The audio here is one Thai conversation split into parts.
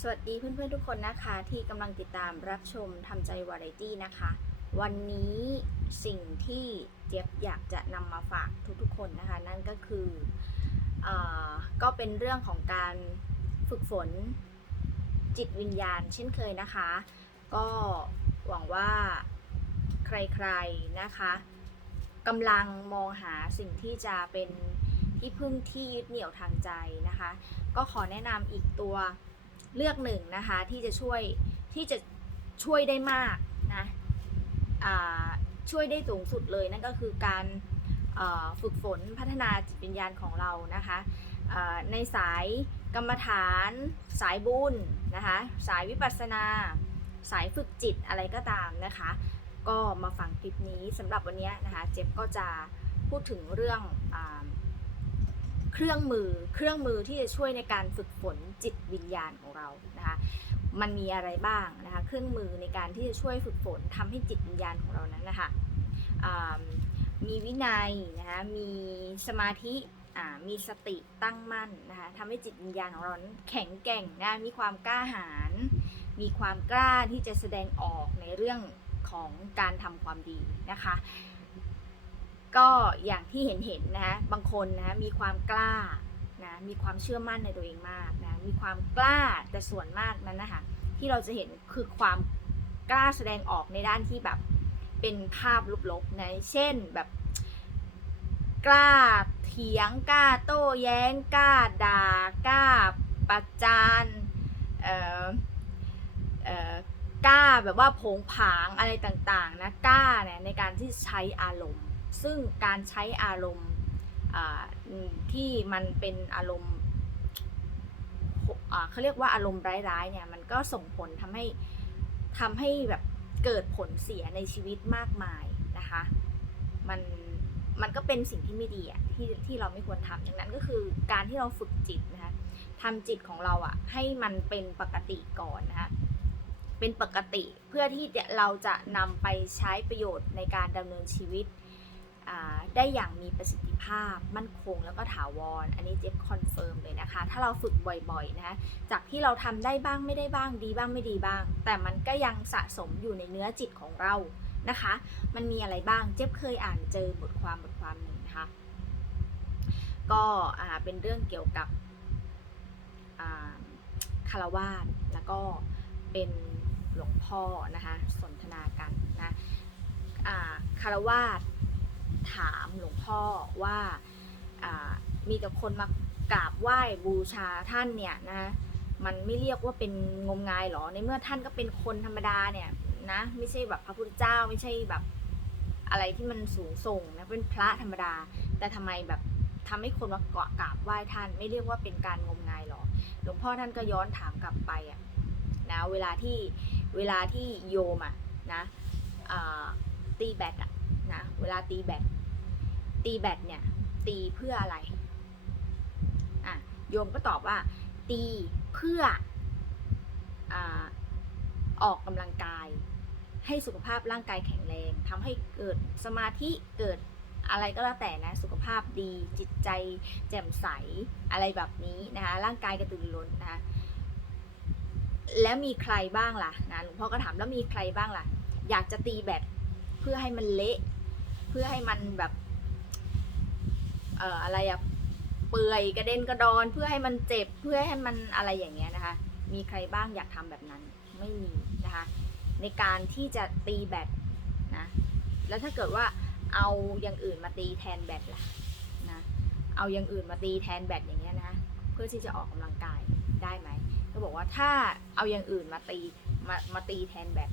สวัสดีเพื่อนๆทุกคนนะคะที่กำลังติดตามรับชมทำใจวาไรตี้นะคะ วันนี้สิ่งที่เจี๊ยบอยากจะนำมาฝากทุกๆคนนะคะ นั่นก็คืออก็เป็นเรื่องของการฝึกฝนจิตวิญญาณเช่นเคยนะคะ ก็หวังว่าใครๆนะคะกำลังมองหาสิ่งที่จะเป็นที่พึ่งที่ยึดเหนี่ยวทางใจนะคะ ก็ขอแนะนำอีกตัว เลือกหนึ่งนะคะที่จะช่วยที่จะช่วยได้มากนะช่วยได้สูงสุดเลยนั่นก็คือการฝึกฝนพัฒนาจิตวิญญาณของเรานะคะในสายกรรมฐาน สายบุญนะคะสายวิปัสสนา สายฝึกจิตอะไรก็ตามนะคะ ก็มาฟังคลิปนี้สำหรับวันนี้นะคะเจ็บก็จะพูดถึงเรื่องอ เครื่องมือเครื่องมือที่จะช่วยในการฝึกฝนจิตวิญญาณของเรานะคะมันมีอะไรบ้างนะคะเครื่องมือในการที่จะช่วยฝึกฝนทำให้จิตวิญญาณของเรานั้นนะคะมีวินัยนะคะมีสมาธิมีสติตั้งมั่นนะคะทำให้จิตวิญญาณของเรานั้นแข็งแกร่งนะมีความกล้าหาญมีความกล้าที่จะแสดงออกในเรื่องของการทำความดีนะคะ ก็อย่างที่เห็นเห็นนะคะบางคนนะมีความกล้านะมีความเชื่อมั่นในตัวเองมากนะมีความกล้าแต่ส่วนมากนั้นนะคะที่เราจะเห็นคือความกล้าแสดงออกในด้านที่แบบเป็นภาพลบๆนะเช่นแบบกล้าเถียงกล้าโต้แย้งกล้าด่ากล้าประจานเอ่อเอ่อกล้าแบบว่าผงผางอะไรต่างๆนะกล้าเนี่ยในการที่ใช้อารมณ์ ซึ่งการใช้อารมณ์ที่มันเป็นอารมณ์เขาเรียกว่าอารมณ์ร้ายๆเนี่ยมันก็ส่งผลทำให้ทำให้แบบเกิดผลเสียในชีวิตมากมายนะคะมันมันก็เป็นสิ่งที่ไม่ดีอะที่ที่เราไม่ควรทำดังนั้นก็คือการที่เราฝึกจิตนะคะทำจิตของเราอะให้มันเป็นปกติก่อนนะคะเป็นปกติเพื่อที่เราจะนำไปใช้ประโยชน์ในการดำเนินชีวิต ได้อย่างมีประสิทธิภาพ มั่นคงแล้วก็ถาวร อันนี้เจ๊คอนเฟิร์มเลยนะคะ ถ้าเราฝึกบ่อยๆนะจากที่เราทำได้บ้างไม่ได้บ้างดีบ้างไม่ดีบ้าง แต่มันก็ยังสะสมอยู่ในเนื้อจิตของเรานะคะ มันมีอะไรบ้างเจ๊เคยอ่านเจอบทความบทความหนึ่งนะคะ ก็เป็นเรื่องเกี่ยวกับคารวาสแล้วก็เป็นหลวงพ่อนะคะสนทนากันนะคารวาส ถามหลวงพ่อว่ามีแต่คนมากราบไหว้บูชาท่านเนี่ยนะมันไม่เรียกว่าเป็นงมงายหรอในเมื่อท่านก็เป็นคนธรรมดาเนี่ยนะไม่ใช่แบบพระพุทธเจ้าไม่ใช่แบบอะไรที่มันสูงส่งนะเป็นพระธรรมดา แต่ทำไมแบบทำให้คนมาเกาะกราบไหว้ท่าน ไม่เรียกว่าเป็นการงมงายหรอหลวงพ่อท่านก็ย้อนถามกลับไปอะนะเวลาที่เวลาที่โยมอะนะตีแบตอะ นะเวลาตีแบตตีแบตเนี่ย ตีเพื่ออะไรอะโยมก็ตอบว่า ตีเพื่ออออกกำลังกาย ให้สุขภาพร่างกายแข็งแรงทำให้เกิดสมาธิเกิดอะไรก็แล้วแต่นะสุขภาพดีจิตใจแจ่มใสอะไรแบบนี้นะคะร่างกายกระตือรือร้นนะคะแล้วมีใครบ้างล่ะนะหลวงพ่อก็ถามแล้วมีใครบ้างล่ะ อยากจะตีแบตเพื่อให้มันเละ เพื่อให้มันแบบ เอ่ออะไรอะเปื่อยกระเด็นกระดอน เพื่อให้มันเจ็บเพื่อให้มันอะไรอย่างเงี้ยนะคะ มีใครบ้างอยากทำแบบนั้นไม่มีนะคะ ในการที่จะตีแบตนะ แล้วถ้าเกิดว่าเอาอย่างอื่นมาตีแทนแบตล่ะนะเอาอย่างอื่นมาตีแทนแบตอย่างเงี้ยนะเพื่อที่จะออกกำลังกายได้ไหมก็บอกว่าถ้าเอาอย่างอื่นมาตีมามาตีแทนแบต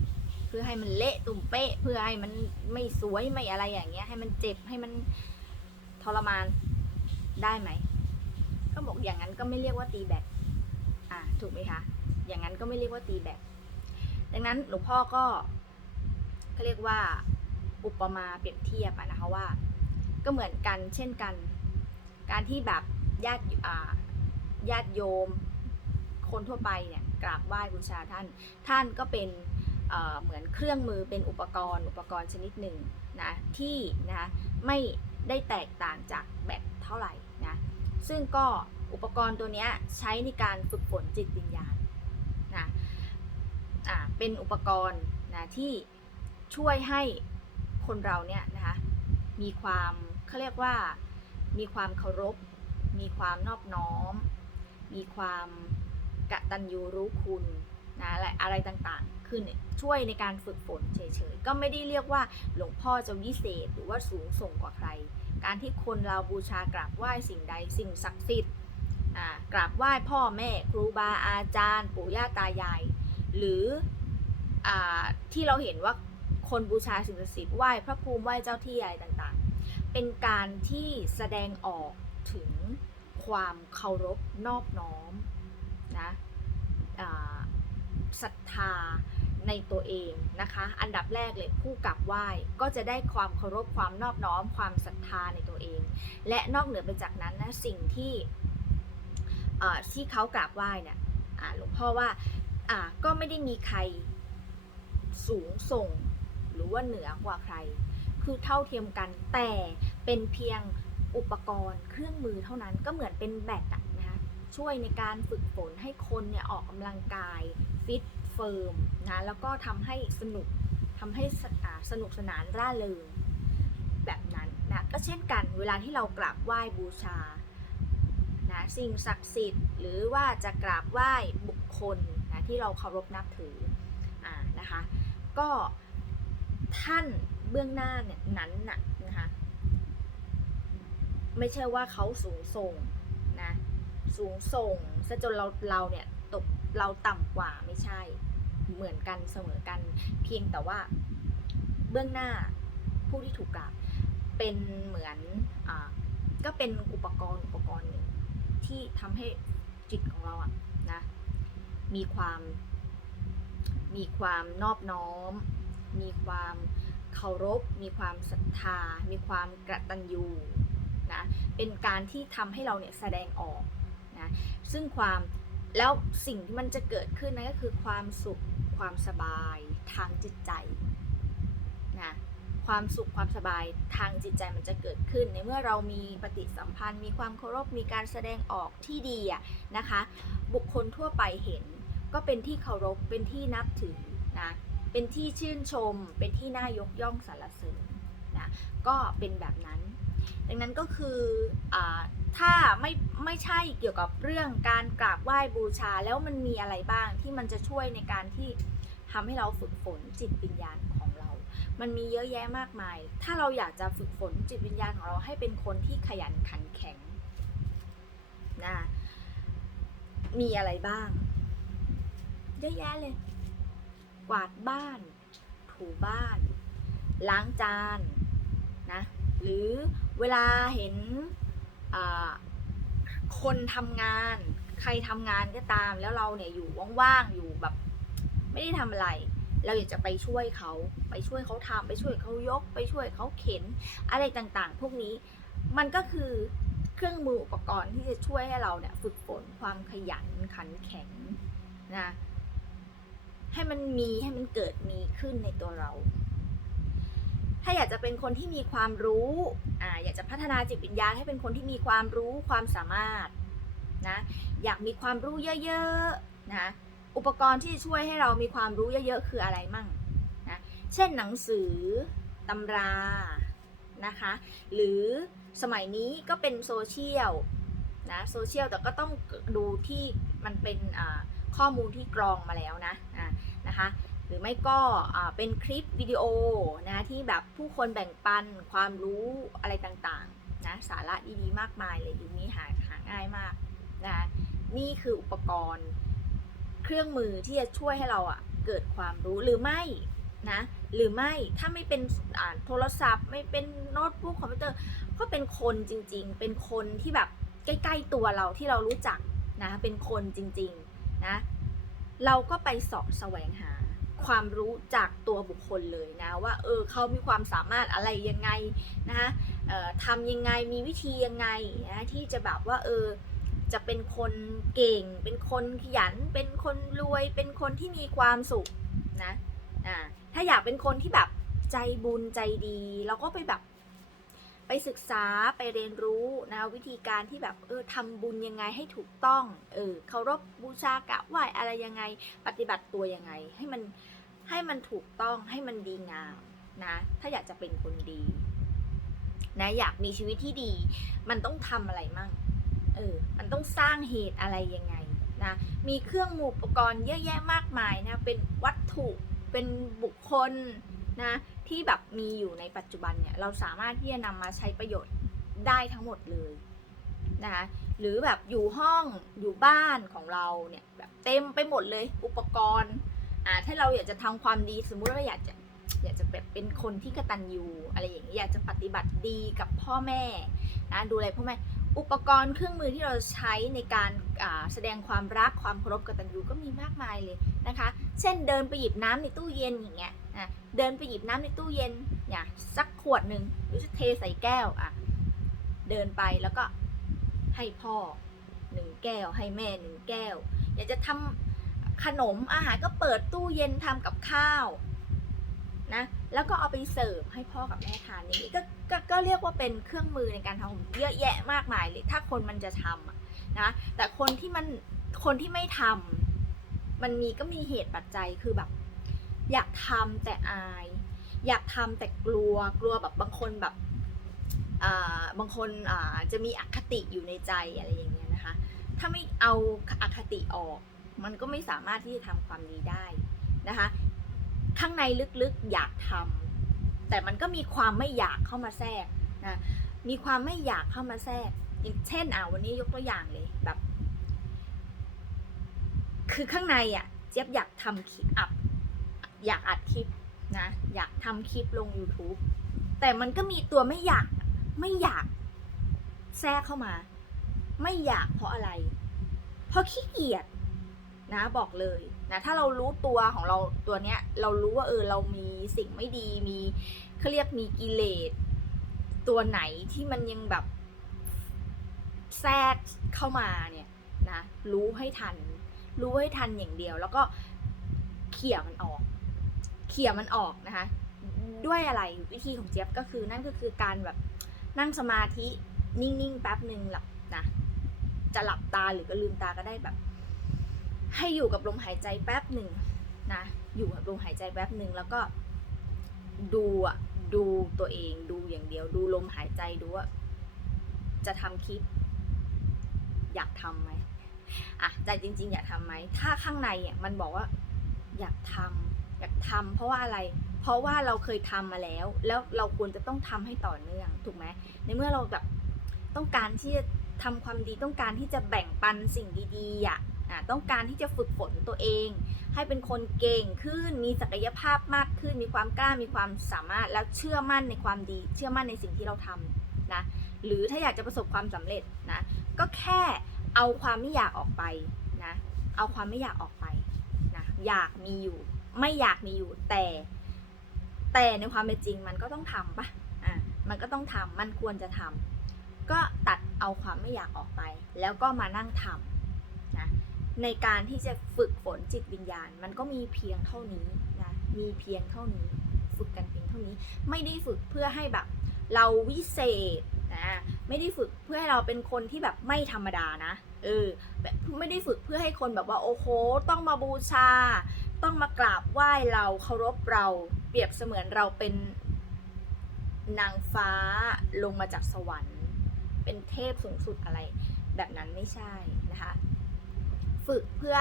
พื่อให้มันเละตุ่มเป๊ะ เพื่อให้มันไม่สวยไม่อะไรอย่างเงี้ย ให้มันเจ็บให้มันทรมานได้ไหมก็บอกอย่างนั้นก็ไม่เรียกว่าตีแบตอ่าถูกไหมคะ อย่างนั้นก็ไม่เรียกว่าตีแบตดังนั้นหลวงพ่อก็เขาเรียกว่าอุปมาเปรียบเทียบนะคะว่า ก็เหมือนกันเช่นกัน การที่แบบญาติอ่าญาติโยม คนทั่วไปเนี่ยกราบไหว้บูชาท่าน ท่านก็เป็น เหมือนเครื่องมือเป็นอุปกรณ์ อุปกรณ์ชนิดหนึ่งนะที่นะไม่ได้แตกต่างจากแบตเท่าไหร่นะซึ่งก็อุปกรณ์ตัวเนี้ยใช้ในการฝึกฝนจิตวิญญาณนะอ่าเป็นอุปกรณ์นะที่ช่วยให้คนเราเนี่ยนะคะมีความเขาเรียกว่ามีความเคารพ มีความนอบน้อม มีความกะตัญญูรู้คุณ นะอะไรอะไรต่างๆคือช่วยในการฝึกฝนเฉยๆ ก็ไม่ได้เรียกว่าหลวงพ่อจะวิเศษหรือว่าสูงส่งกว่าใคร การที่คนเราบูชากราบไหว้สิ่งใดสิ่งศักดิ์สิทธิ์กราบไหว้พ่อแม่ครูบาอาจารย์ ปู่ย่าตายาย หรืออที่เราเห็นว่าคนบูชาสิ่งศักดิ์สิทธิ์ไหว้พระภูมิไหว้เจ้าที่อะไรต่างๆ เป็นการที่แสดงออกถึงความเคารพนอบน้อมนะอ่า ศรัทธาในตัวเองนะคะ อันดับแรกเลยผู้กราบไหว้ก็จะได้ความเคารพความนอบน้อมความศรัทธาในตัวเอง และนอกเหนือไปจากนั้นนะสิ่งที่ที่เขากราบไหว้เนี่ยหลวงพ่อว่าก็ไม่ได้มีใครสูงส่งหรือว่าเหนือกว่าใคร คือเท่าเทียมกันแต่เป็นเพียงอุปกรณ์เครื่องมือเท่านั้นก็เหมือนเป็นแบตอะ ช่วยในการฝึกฝนให้คนเนี่ยออกกำลังกายฟิตเฟิร์มนะแล้วก็ทำให้สนุกทำให้สอ่าสนุกสนานร่าเริงแบบนั้นนะก็เช่นกันเวลาที่เรากราบไหว้บูชานะสิ่งศักดิ์สิทธิ์ หรือว่าจะกราบไหว้บุคคลนะที่เราเคารพนับถืออ่านะคะก็ท่านเบื้องหน้าเนี่ยนั้นนะนะคะไม่ใช่ว่าเขาสูงส่ง สูงส่งซะจนเราเราเนี่ยตกเราต่ำกว่าไม่ใช่เหมือนกันเสมอกัน เพียงแต่ว่าเบื้องหน้าผู้ที่ถูกกราบเป็นเหมือนอ่าก็เป็นอุปกรณ์อุปกรณ์หนึ่งที่ทำให้จิตของเราอะนะมีความมีความนอบน้อม มีความเคารพ มีความศรัทธา มีความกระตัญญูนะ เป็นการที่ทำให้เราเนี่ยแสดงออก ซึ่งความแล้วสิ่งที่มันจะเกิดขึ้นนั่นก็คือความสุขความสบายทางจิตใจนะความสุขความสบายทางจิตใจมันจะเกิดขึ้น ในเมื่อเรามีปฏิสัมพันธ์ มีความเคารพมีการแสดงออกที่ดีนะคะ บุคคลทั่วไปเห็น ก็เป็นที่เคารพเป็นที่นับถือนะเป็นที่ชื่นชม เป็นที่น่ายกย่องสรรเสริญนะก็เป็นแบบนั้น ดังนั้นก็คืออ ถ้าไม่ไม่ใช่เกี่ยวกับเรื่องการกราบไหว้บูชาแล้วมันมีอะไรบ้างที่มันจะช่วยในการที่ทำให้เราฝึกฝนจิตวิญญาณของเรา มันมีเยอะแยะมากมาย ถ้าเราอยากจะฝึกฝนจิตวิญญาณของเราให้เป็นคนที่ขยันขันแข็งนะมีอะไรบ้าง เยอะแยะเลย กวาดบ้าน ถูบ้าน ล้างจานนะ หรือเวลาเห็น คนทำงาน ใครทำงานก็ตาม แล้วเราเนี่ยอยู่ว่างๆอยู่แบบ ไม่ได้ทำอะไร เราอยากจะไปช่วยเขา ไปช่วยเขาทำไปช่วยเขายก ไปช่วยเขาเข็น อะไรต่างๆ พวกนี้มันก็คือเครื่องมืออุปกรณ์ที่จะช่วยให้เราเนี่ยฝึกฝนความขยันขันแข็งนะให้มันมีให้มันเกิดมีขึ้นในตัวเรา ถ้าอยากจะเป็นคนที่มีความรู้อ่าอยากจะพัฒนาจิตวิญญาณให้เป็นคนที่มีความรู้ความสามารถนะอยากมีความรู้เยอะๆนะอุปกรณ์ที่ช่วยให้เรามีความรู้เยอะๆคืออะไรมั่งนะเช่นหนังสือตำรานะคะหรือสมัยนี้ก็เป็นโซเชียลนะโซเชียลแต่ก็ต้องดูที่มันเป็นข้อมูลที่กรองมาแล้วนะนะคะ หรือไม่ก็เป็นคลิปวิดีโอนะที่แบบผู้คนแบ่งปันความรู้อะไรต่างๆนะสาระดีๆมากมายเลยยุคนี้หาหาง่ายมากนะนี่คืออุปกรณ์เครื่องมือที่จะช่วยให้เราอะเกิดความรู้หรือไม่นะหรือไม่ถ้าไม่เป็นอ่าโทรศัพท์ ไม่เป็นโน้ตบุ๊กคอมพิวเตอร์ก็เป็นคนจริง ๆ เป็นคนที่แบบใกล้ๆตัวเราที่เรารู้จักนะเป็นคนจริงๆนะเราก็ไปสาะแสวงหา ความรู้จากตัวบุคคลเลยนะว่าเออเขามีความสามารถอะไรยังไงนะคะเอ่อทำยังไงมีวิธียังไงนะที่จะแบบว่าเออจะเป็นคนเก่ง เป็นคนขยัน เป็นคนรวย เป็นคนที่มีความสุขนะอ่าถ้าอยากเป็นคนที่แบบใจบุญใจดีเราก็ไปแบบไปศึกษาไปเรียนรู้นะวิธีการที่แบบเออทำบุญยังไงให้ถูกต้องเออเคารพบูชากราบไหว้อะไรยังไง ปฏิบัติตัวยังไง ให้มัน ให้มันถูกต้องให้มันดีงามนะ ถ้าอยากจะเป็นคนดี นะ อยากมีชีวิตที่ดี มันต้องทำอะไรมั่ง เออ มันต้องสร้างเหตุอะไรยังไงนะมีเครื่องมืออุปกรณ์เยอะแยะมากมายนะ เป็นวัตถุเป็นบุคคลนะที่แบบมีอยู่ในปัจจุบันเนี่ยเราสามารถที่จะนำมาใช้ประโยชน์ได้ทั้งหมดเลยนะคะหรือแบบอยู่ห้องอยู่บ้านของเราเนี่ยแบบเต็มไปหมดเลยอุปกรณ์ อ่าถ้าเราอยากจะทำความดีสมมุติว่าอยากจะอยากจะแบบเป็นคนที่กตัญญูอะไรอย่างนี้อยากจะปฏิบัติดีกับพ่อแม่นะดูแลพ่อแม่อุปกรณ์เครื่องมือที่เราใช้ในการแสดงความรักความเคารพกตัญญูก็มีมากมายเลยนะคะ เช่นเดินไปหยิบน้ำในตู้เย็นอย่างเงี้ยนะเดินไปหยิบน้ำในตู้เย็นเนี่ยสักขวดหนึ่งหรือจะเทใส่แก้วอะเดินไปแล้วก็ให้พ่อหนึ่งแก้วให้แม่หนึ่งแก้ว อยากจะทำ ขนมอาหารก็เปิดตู้เย็นทำกับข้าวนะแล้วก็เอาไปเสิร์ฟให้พ่อกับแม่ทานอย่างนี้ก็ก็ก็เรียกว่าเป็นเครื่องมือในการทำเยอะแยะมากมายเลยถ้าคนมันจะทำนะแต่คนที่มันคนที่ไม่ทำมันมีก็มีเหตุปัจจัยคือแบบ อยากทำแต่อาย อยากทำแต่กลัวกลัวแบบบางคนแบบอ่าบางคนอ่าจะมีอคติอยู่ในใจอะไรอย่างเงี้ยนะคะ ถ้าไม่เอาอคติออก มันก็ไม่สามารถที่จะทำความดีได้นะคะ ข้างในลึกๆอยากทำแต่มันก็มีความไม่อยากเข้ามาแทรกนะมีความไม่อยากเข้ามาแทรกอย่างเช่นอ่าวันนี้ยกตัวอย่างเลยแบบ คือข้างในอะเจี๊ยบอยากทำคลิปอัพอยากอัดคลิปนะอยากทำคลิปลง YouTube แต่มันก็มีตัวไม่อยากไม่อยากแทรกเข้ามา ไม่อยากเพราะอะไร เพราะขี้เกียจ นะบอกเลยนะถ้าเรารู้ตัวของเราตัวเนี้ยเรารู้ว่าเออเรามีสิ่งไม่ดีมีเขาเรียกมีกิเลสตัวไหนที่มันยังแบบแทรกเข้ามาเนี่ยนะรู้ให้ทัน รู้ให้ทันอย่างเดียว แล้วก็เขี่ยมันออก เขี่ยมันออกนะคะด้วยอะไรวิธีของเจี๊ยบก็คือนั่นก็คือการแบบนั่งสมาธินิ่งๆแป๊บหนึ่งหลับนะจะหลับตาหรือก็ลืมตาก็ได้แบบ ให้อยู่กับลมหายใจแป๊บหนึ่งนะ อยู่กับลมหายใจแป๊บหนึ่งแล้วก็ดูอะดูตัวเองดูอย่างเดียว ดูลมหายใจดูว่าจะทำคลิป อยากทำไหมอะใจจริง ๆ อยากทำไหมถ้าข้างในอะมันบอกว่าอยากทำอยากทำเพราะว่าอะไร เพราะว่าเราเคยทำมาแล้ว แล้วเราควรจะต้องทำให้ต่อเนื่องถูกไหมในเมื่อเราแบบต้องการที่จะทำความดีต้องการที่จะแบ่งปันสิ่งดีๆอะอะ ต้องการที่จะฝึกฝนตัวเอง ให้เป็นคนเก่งขึ้น มีศักยภาพมากขึ้น มีความกล้า มีความสามารถ แล้วเชื่อมั่นในความดี เชื่อมั่นในสิ่งที่เราทำนะ หรือถ้าอยากจะประสบความสำเร็จนะ ก็แค่เอาความไม่อยากออกไปนะ เอาความไม่อยากออกไปนะ อยากมีอยู่ ไม่อยากมีอยู่ แต่ แต่ในความเป็นจริงมันก็ต้องทำปะอะ มันก็ต้องทำมันควรจะทำก็ตัดเอาความไม่อยากออกไป แล้วก็มานั่งทำนะ ในการที่จะฝึกฝนจิตวิญญาณ มันก็มีเพียงเท่านี้นะมีเพียงเท่านี้ ฝึกกันเพียงเท่านี้ ไม่ได้ฝึกเพื่อให้แบบเราวิเศษนะไม่ได้ฝึกเพื่อให้เราเป็นคนที่แบบไม่ธรรมดานะเออแบบไม่ได้ฝึกเพื่อให้คนแบบว่าโอ้โหต้องมาบูชา ต้องมากราบไหว้เราเคารพเราเปรียบเสมือนเราเป็นนางฟ้าลงมาจากสวรรค์ เป็นเทพสูงสุดอะไร แบบนั้นไม่ใช่นะคะ ฝึกเพื่อ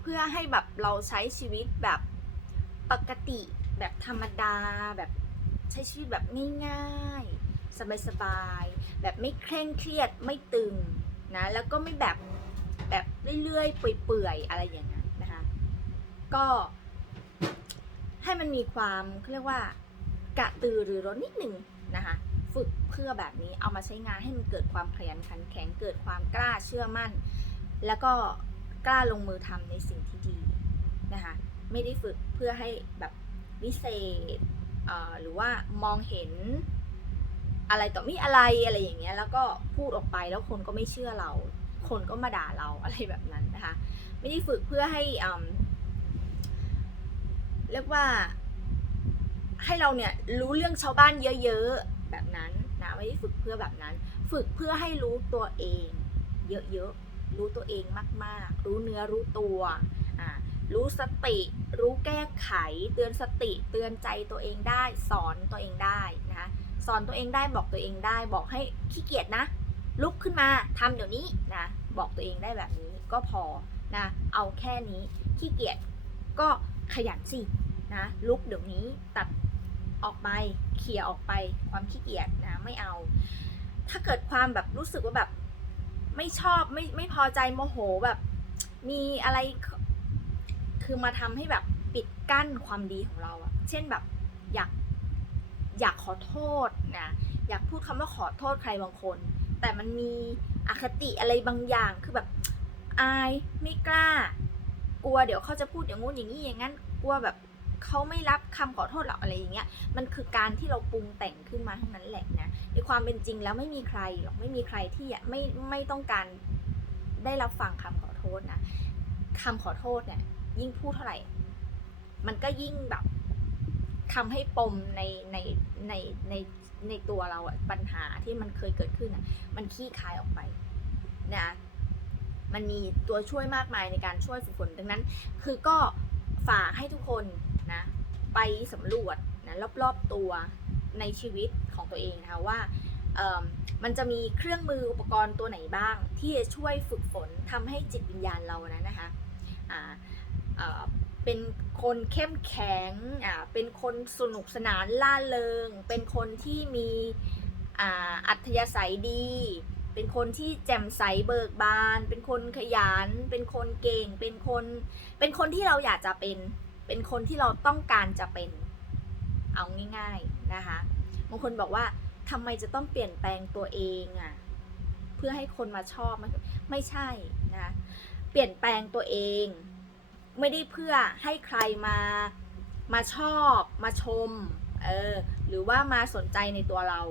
เพื่อให้แบบเราใช้ชีวิตแบบปกติแบบธรรมดาแบบใช้ชีวิตแบบง่ายๆสบายๆแบบไม่เคร่งเครียดไม่ตึงนะแล้วก็ไม่แบบแบบเรื่อยๆเปื่อยๆอะไรอย่างนั้นนะคะก็ให้มันมีความเขาเรียกว่ากระตือรือร้นนิดหนึ่งนะคะฝึกเพื่อแบบนี้เอามาใช้งานให้มันเกิดความขยันขันแข็งเกิดความกล้าเชื่อมั่น แล้วก็ กล้าลงมือทำในสิ่งที่ดีนะคะไม่ได้ฝึกเพื่อให้แบบวิเศษเหรือว่ามองเห็นอะไรต่อมีอะไรอะไรอย่างเงี้ยแล้วก็พูดออกไปแล้วคนก็ไม่เชื่อเรา คนก็มาด่าเราอะไรแบบนั้นนะคะไม่ได้ฝึกเพื่อให้เรียกว่า ให้เราเนี่ยรู้เรื่องชาวบ้านเยอะๆแบบนั้นนะไม่ได้ฝึกเพื่อแบบนั้น ฝึกเพื่อให้รู้ตัวเอง เยอะๆ รู้ตัวเองมากๆ รู้เนื้อรู้ตัวรู้สติ รู้แก้ไข เตือนสติ เตือนใจตัวเองได้ สอนตัวเองได้นะคะสอนตัวเองได้บอกตัวเองได้ บอกให้ขี้เกียจนะ ลุกขึ้นมาทำเดี๋ยวนี้นะบอกตัวเองได้แบบนี้ก็พอนะเอาแค่นี้ขี้เกียจก็ขยันสินะลุกเดี๋ยวนี้ตัดออกไปเคลียร์ออกไปความขี้เกียจนะไม่เอา ถ้าเกิดความแบบรู้สึกว่าแบบ ไม่ชอบไม่ไม่พอใจโมโหแบบ มีอะไร คือมาทำให้แบบปิดกั้นความดีของเราอะเช่นแบบอยากอยากขอโทษนะอยากพูดคำว่าขอโทษใครบางคน แต่มันมีอคติอะไรบางอย่างคือแบบอายไม่กล้ากลัวเดี๋ยวเขาจะพูดอย่างงู้นอย่างนี้อย่างนั้นกลัวแบบ เขาไม่รับคำขอโทษเราอะไรอย่างเงี้ย มันคือการที่เราปรุงแต่งขึ้นมาทั้งนั้นแหละนะ ในความเป็นจริงแล้วไม่มีใครหรอกไม่มีใครที่ไม่ไม่ต้องการได้รับฟังคำขอโทษนะคำขอโทษเนี่ยยิ่งพูดเท่าไหร่ มันก็ยิ่งแบบทำให้ปมในในในในในตัวเราอะปัญหาที่มันเคยเกิดขึ้นอะมันขี้คายออกไปนะมันมีตัวช่วยมากมายในการช่วยฝึกฝนดังนั้น คือก็ฝากให้ทุกคน นะไปสำรวจนะรอบๆตัวในชีวิตของตัวเองนะคะว่ามันจะมีเครื่องมืออุปกรณ์ตัวไหนบ้าง ที่จะช่วยฝึกฝนทำให้จิตวิญญาณเรานะนะคะเป็นคนเข้มแข็งเป็นคนสนุกสนานล่าเริง เป็นคนที่มีอัธยาศัยดี เป็นคนที่แจ่มใสเบิกบาน เป็นคนขยัน เป็นคนเก่ง เป็นคน เป็นคนที่เราอยากจะเป็น เป็นคนที่เราต้องการจะเป็นเอาง่ายๆนะคะบางคนบอกว่าทำไมจะต้องเปลี่ยนแปลงตัวเองอะ่ะเพื่อให้คนมาชอบมันไม่ใช่นะเปลี่ยนแปลงตัวเอง ไม่ได้เพื่อให้ใครมามาชอบมาชมเออหรือว่ามาสนใจในตัวเรา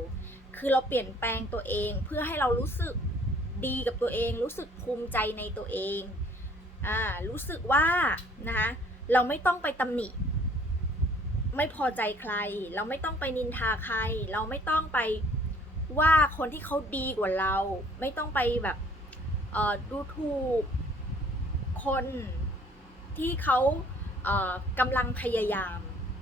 คือเราเปลี่ยนแปลงตัวเองเพื่อให้เรารู้สึกดีกับตัวเอง รู้สึกภูมิใจในตัวเองอ่ารู้สึกว่านะคะ เราไม่ต้องไปตำหนิ ไม่พอใจใคร เราไม่ต้องไปนินทาใคร เราไม่ต้องไปว่าคนที่เขาดีกว่าเรา ไม่ต้องไปแบบดูถูกคนที่เขาเกำลังพยายาม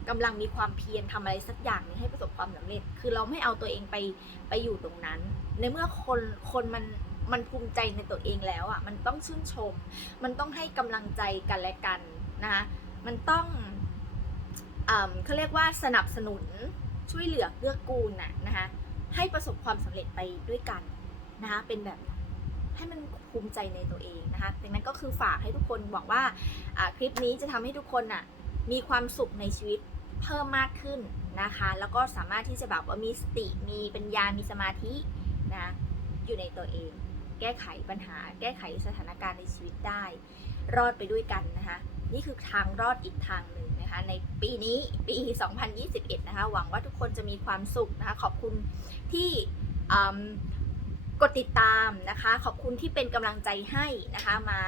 กำลังมีความเพียรทำอะไรสักอย่างนึงให้ประสบความสำเร็จ คือเราไม่เอาตัวเองไปไปอยู่ตรงนั้น ในเมื่อคนคนมันมันภูมิใจในตัวเองแล้วอะ มันต้องชื่นชม มันต้องให้กำลังใจกันและกัน นะคะมันต้องอ่าเขาเรียกว่าสนับสนุนช่วยเหลือเกื้อกูลน่ะนะคะให้ประสบความสำเร็จไปด้วยกันนะคะเป็นแบบให้มันภูมิใจในตัวเองนะคะดังนั้นก็คือฝากให้ทุกคนบอกว่าอ่าคลิปนี้จะทำให้ทุกคนน่ะมีความสุขในชีวิตเพิ่มมากขึ้นนะคะ แล้วก็สามารถที่จะแบบว่ามีสติมีปัญญามีสมาธินะอยู่ในตัวเอง แก้ไขปัญหา แก้ไขสถานการณ์ในชีวิตได้ รอดไปด้วยกันนะคะ นี่คือทางรอดอีกทางหนึ่งนะคะ ในปีนี้ปี 2021 นะคะ หวังว่าทุกคนจะมีความสุขนะคะ ขอบคุณที่กดติดตามนะคะ ขอบคุณที่เป็นกำลังใจให้นะคะมา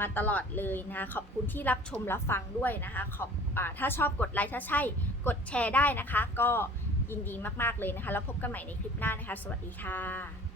มาตลอดเลยนะคะ ขอบคุณที่รับชมรับฟังด้วยนะคะขอบอถ้าชอบกดไลค์ถ้าใช่กดแชร์ได้นะคะ ก็ยินดีมาก ๆ เลยนะคะ แล้วพบกันใหม่ในคลิปหน้านะคะ สวัสดีค่ะ